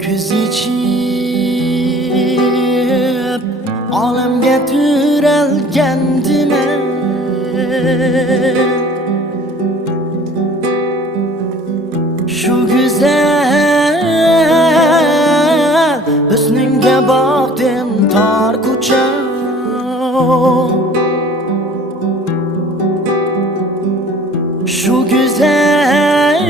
Küz içip alemge türelgendime şu güzel hüsnünge baktım tar kuça şu güzel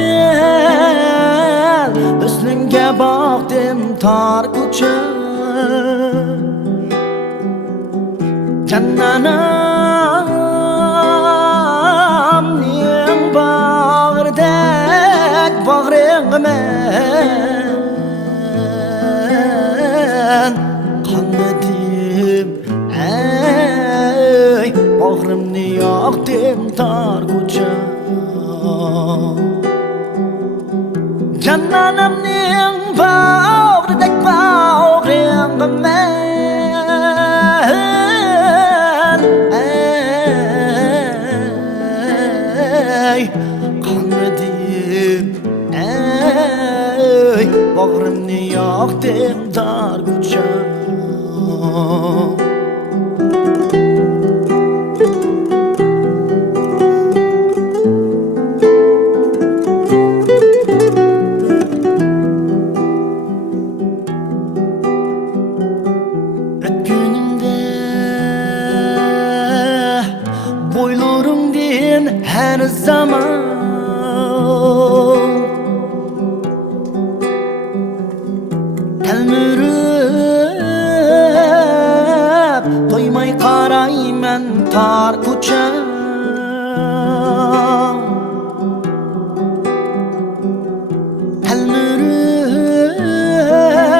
hüsnünge baktım tar kuça Cannanam niyem bağırdek bağrıngmen Kanmedim ey bağrımni yaktım tar kuça Cannanam niyem bağırdek bağrıngmen Kanmedim ey bağrımni yaktım tar kuça Et günümde boylarım din her zaman Telmürüp doymay qarayman tar kucha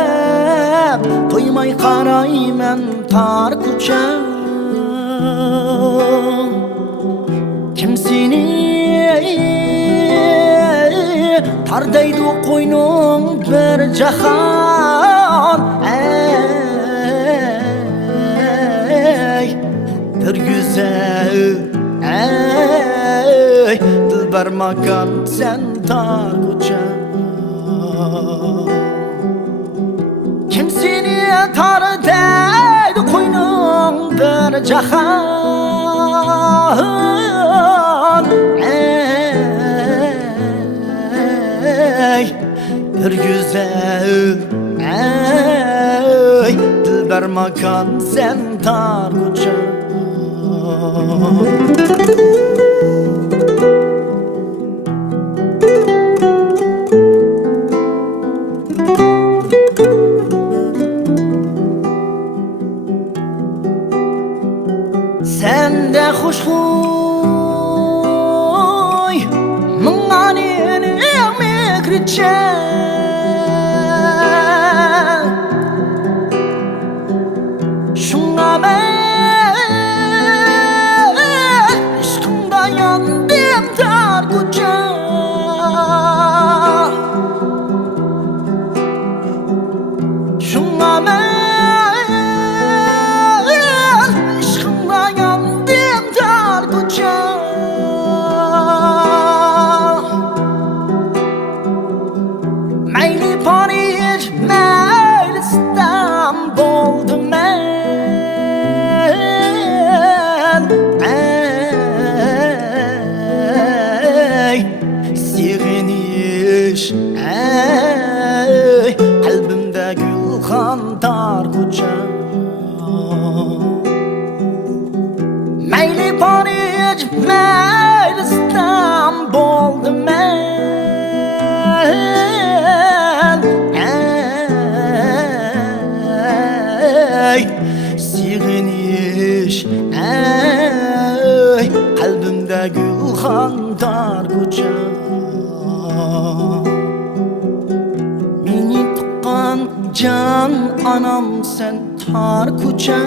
Telmürüp doymay qarayman tar kucha Kim seni tardaydı qo'ynung bir jahon ey bir güzel ey dilbar makan sen tar kucha Kim seni tardaydı qo'ynung bir jahon bir güzel ey dilbar makan sen tar kucha sen de xushxuy mingani mekriche Şunga ben aşkımda yandım tar kucha Şunga ben aşkımda yandım tar kucha Mayli Paris, mayli İstanbul'dum ben Sig'inish ey qalbimda gulxan tar kucha Mayli Paris, mayli İstanbul'dum men ey sig'inish ey qalbimda gulxan tar kucha Meni tuqqan can anam sen tar kuca,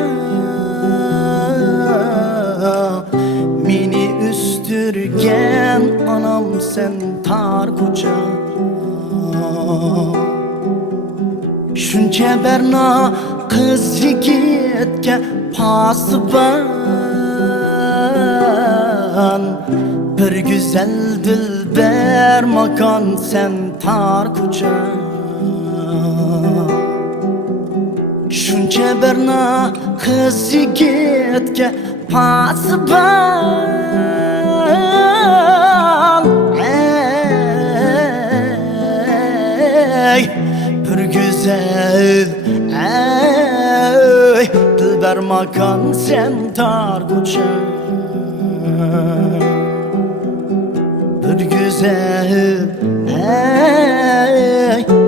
mini üstürgen anam sen tar kuca. Şuncha berna kız yigitga pasban, bir güzel dilber makan sen tar kuca. Şuncha berna kız yigitga pasban, bir güzel dilber makan sen tar kuca. Bir güzel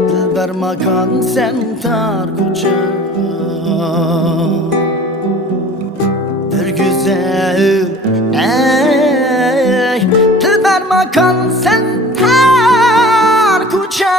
dilber makan sen tar kuca. Bir güzel dilber makan sen tar kuca.